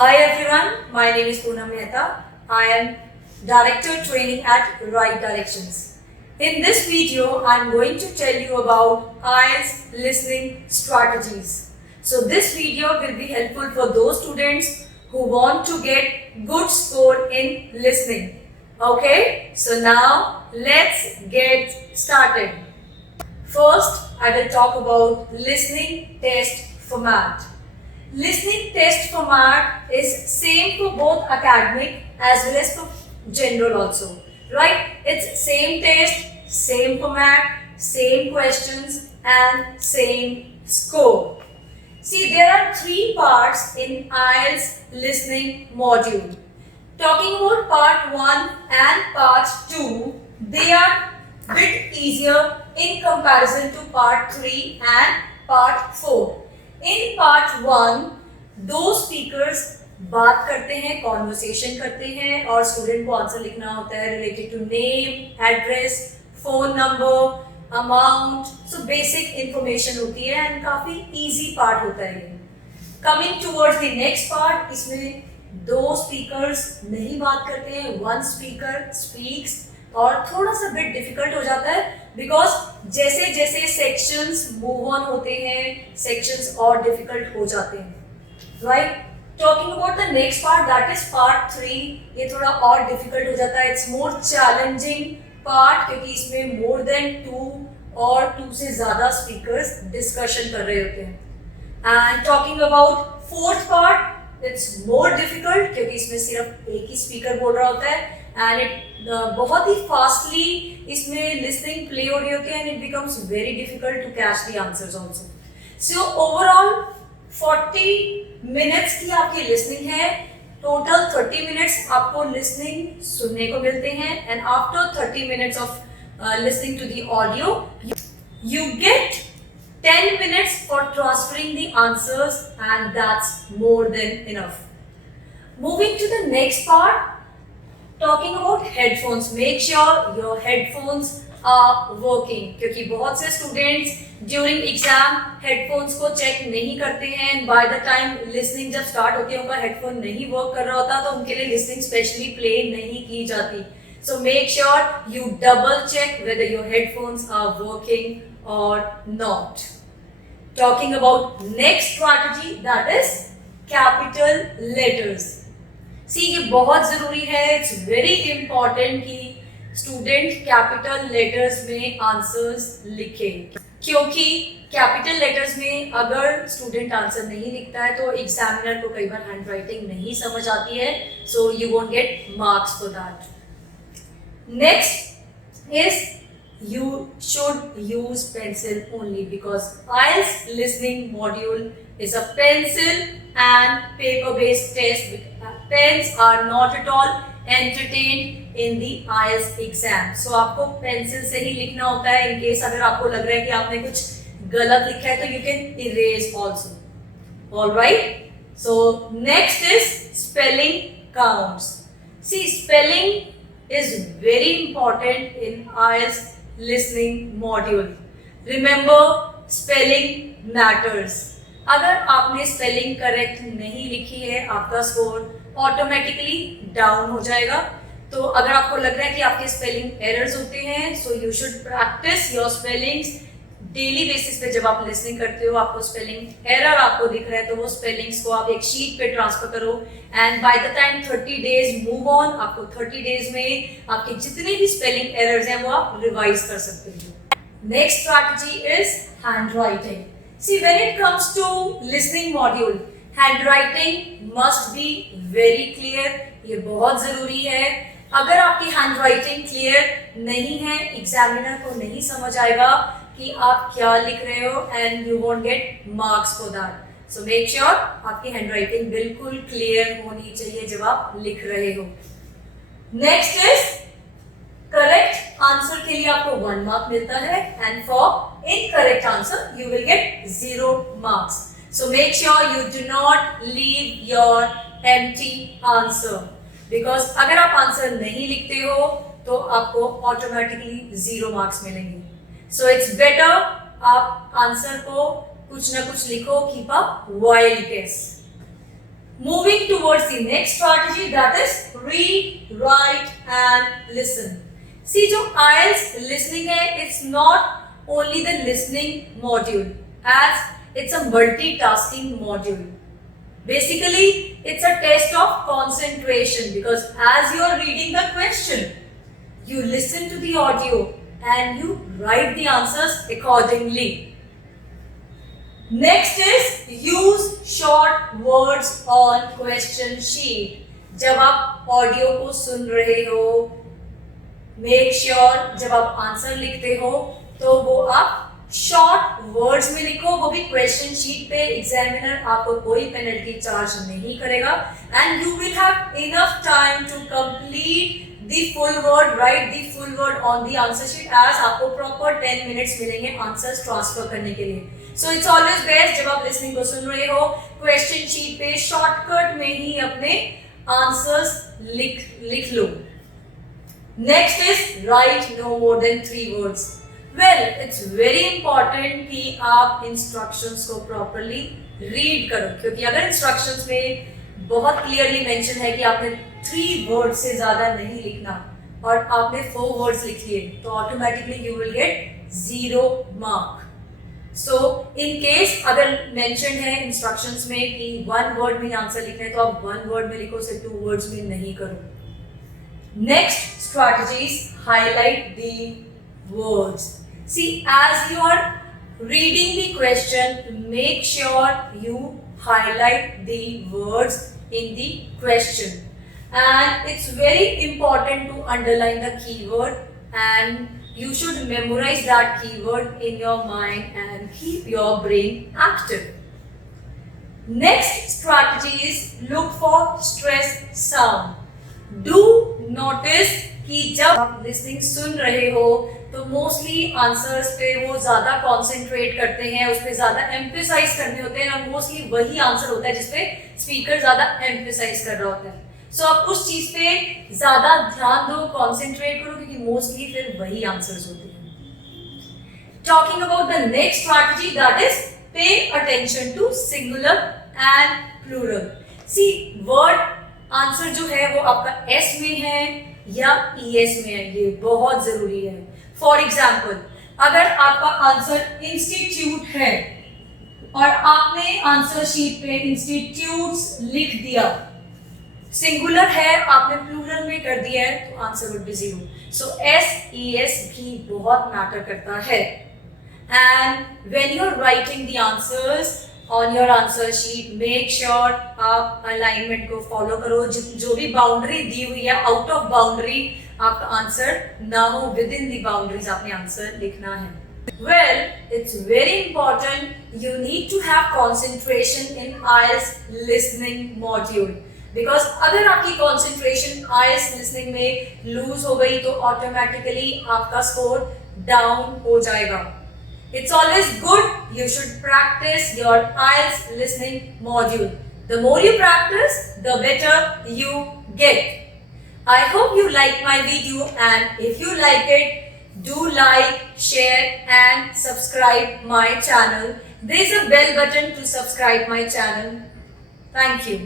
Hi everyone, my name is Poonam Mehta. I am Director Training at Right Directions. In this video, I am going to tell you about IELTS listening strategies. So this video will be helpful for those students who want to get good score in listening. Okay, so now let's get started. First, I will talk about listening test format. Listening test format is same for both academic as well as for general also, right? It's same test, same format, same questions and same score. See, there are three parts in IELTS listening module. Talking about part 1 and part 2, they are bit easier in comparison to part 3 and part 4. In part 1, दो speakers बात करते हैं, conversation करते हैं और student को answer लिखना होता है related to name, address, phone number, amount, so basic information होती है एंड काफी इजी पार्ट होता है ये. Coming towards the next part, इसमें दो स्पीकर्स नहीं बात करते हैं, वन स्पीकर स्पीक्स और थोड़ा सा बिट डिफिकल्ट हो जाता है बिकॉज जैसे जैसे सेक्शंस मूव ऑन होते हैं सेक्शंस और डिफिकल्ट हो जाते हैं, right. Talking about the next part, that is part 3, ये थोड़ा और डिफिकल्ट हो जाता है. इट्स मोर चैलेंजिंग पार्ट क्योंकि इसमें मोर देन 2 और 2 से ज़्यादा स्पीकर्स डिस्कशन कर रहे होते हैं. And talking about fourth part, it's more difficult क्योंकि इसमें सिर्फ एक ही स्पीकर बोल रहा होता है एंड इट बहुत ही फास्टली इसमें लिसनिंग प्ले हो रही होती है and it becomes very difficult to catch the answers also. So overall 40 minutes की आपकी लिसनिंग है. टोटल 30 मिनट्स आपको लिसनिंग सुनने को मिलते हैं and after 30 minutes of listening to the audio you get 10 minutes for transferring the answers and that's more than enough. Moving to the next part, talking about headphones. Make sure your headphones are working क्योंकि बहुत से students during exam headphones को check नहीं करते हैं. By the time listening जब start होती है उनका headphone नहीं work कर रहा होता तो उनके लिए listening specially play नहीं की जाती. So make sure you double check whether your headphones are working or not. Talking about next strategy, that is capital letters. See, ये बहुत ज़रूरी है. It's very important कि स्टूडेंट कैपिटल लेटर्स में answers लिखे क्योंकि कैपिटल लेटर्स में अगर स्टूडेंट आंसर नहीं लिखता है तो एग्जामिनर को कई बार हैंड राइटिंग नहीं समझ आती है. So you won't get marks for that. Next is you should use pencil only because IELTS listening module is a pencil and paper based test. Pens are not at all entertained in the IELTS exam. So आपको pencil से ही लिखना होता है. in case अगर आपको लग रहा है कि आपने कुछ गलत लिखा है तो you can erase also. All right. So next is spelling counts. See, spelling is very important in IELTS listening module. Remember, spelling matters. अगर आपने स्पेलिंग करेक्ट नहीं लिखी है आपका स्कोर ऑटोमेटिकली डाउन हो जाएगा. तो अगर आपको लग रहा है कि आपके स्पेलिंग एरर्स होते हैं so you should practice your spellings daily basis पे. जब आप लिसनिंग करते हो आपको स्पेलिंग एरर आपको दिख रहा है तो वो स्पेलिंग्स को आप एक शीट पे ट्रांसफर करो and by the time 30 days move on, आपको 30 डेज में आपके जितने भी स्पेलिंग एरर्स हैं वो आप रिवाइज कर सकते हो. Next strategy is handwriting. See, when it comes to listening module, handwriting must be very clear. ये बहुत जरूरी है. अगर आपकी हैंड राइटिंग क्लियर नहीं है एग्जामिनर को नहीं समझ आएगा कि आप क्या लिख रहे हो and you won't get marks for that. So make sure आपकी हैंड राइटिंग बिल्कुल क्लियर होनी चाहिए जब आप लिख रहे हो. नेक्स्ट इज करेक्ट आंसर के लिए आपको 1 मार्क मिलता है and for incorrect answer you will get 0 marks. So make sure you do not leave your empty answer because अगर आप आंसर नहीं लिखते हो तो आपको ऑटोमेटिकली 0 मार्क्स मिलेंगे. सो इट्स बेटर आप आंसर को कुछ ना कुछ लिखो, keep a wild guess. Moving towards the next strategy, that is read, write and listen. See, जो IELTS listening है, it's not only the listening module, as it's a multitasking module. Basically, it's a test of concentration, because as you are reading the question, you listen to the audio and you write the answers accordingly. Next is use short words on question sheet. जब आप audio को सुन रहे हो, make sure जब आप answer लिखते हो तो वो आप शॉर्ट वर्ड्स में लिखो, वो भी क्वेश्चन शीट पे. एग्जामिनर आपको कोई पेनल्टी चार्ज नहीं करेगा and you will have enough time to complete the full word, write the full word on the answer sheet, as आपको proper 10 minutes मिलेंगे आंसर्स ट्रांसफर करने के लिए. So it's always best जब आप listening को सुन रहे हो, क्वेश्चन शीट पे शॉर्टकट में ही अपने आंसर्स लिख लो. Next is write no more than 3 words. Well, it's very important कि आप instructions को properly read करो, क्योंकि अगर instructions में बहुत क्लियरली मेंशन है कि आपने 3 वर्ड से ज्यादा नहीं लिखना और आपने 4 वर्ड्स लिख लिए तो automatically you will get 0 mark. So in case अगर मेंशन है इंस्ट्रक्शंस में कि 1 वर्ड में आंसर लिखना है तो आप 1 वर्ड में लिखो, उसे 2 वर्ड्स में नहीं करो. Next strategies, highlight the words. See, as you are reading the question, make sure you highlight the words in the question, and it's very important to underline the keyword, and you should memorize that keyword in your mind and keep your brain active. Next strategy is look for stress sound. Do notice कि जब आप listening सुन रहे हो तो mostly answers पे वो ज्यादा concentrate करते हैं, उस पे ज्यादा एम्फेसाइज करने होते हैं और मोस्टली वही आंसर होता है जिसपे स्पीकर ज्यादा एम्फेसाइज कर रहा होता है. सो आप उस चीज पे ज्यादा ध्यान दो, कॉन्सेंट्रेट करो, क्योंकि मोस्टली फिर वही आंसर्स होते हैं. Talking about the next strategy, that is pay attention to singular and plural. See, word answer जो है वो आपका एस में है या ईएस में है, ये बहुत जरूरी है. फॉर एग्जाम्पल, अगर आपका आंसर इंस्टीट्यूट है और आपने आंसर शीट पे इंस्टीट्यूट्स लिख दिया, सिंगुलर है आपने प्लूरल में कर दिया है तो answer would be 0. So S E S भी बहुत मैटर करता है. And when you are writing the answers on your answer sheet, make sure आप अलाइनमेंट को फॉलो करो. जो भी बाउंड्री दी हुई है, आउट ऑफ बाउंड्री आपका आंसर ना हो, विद इन दी बाउंड्रीज आपने आंसर लिखना है. Well, it's very important. You need to have concentration in IELTS listening module, because अगर आपकी concentration IELTS listening में lose हो गई तो automatically आपका score down हो जाएगा. It's always good. You should practice your IELTS listening module. The more you practice, the better you get. I hope you like my video, and if you like it, do like, share and subscribe my channel. There is a bell button to subscribe my channel. Thank you.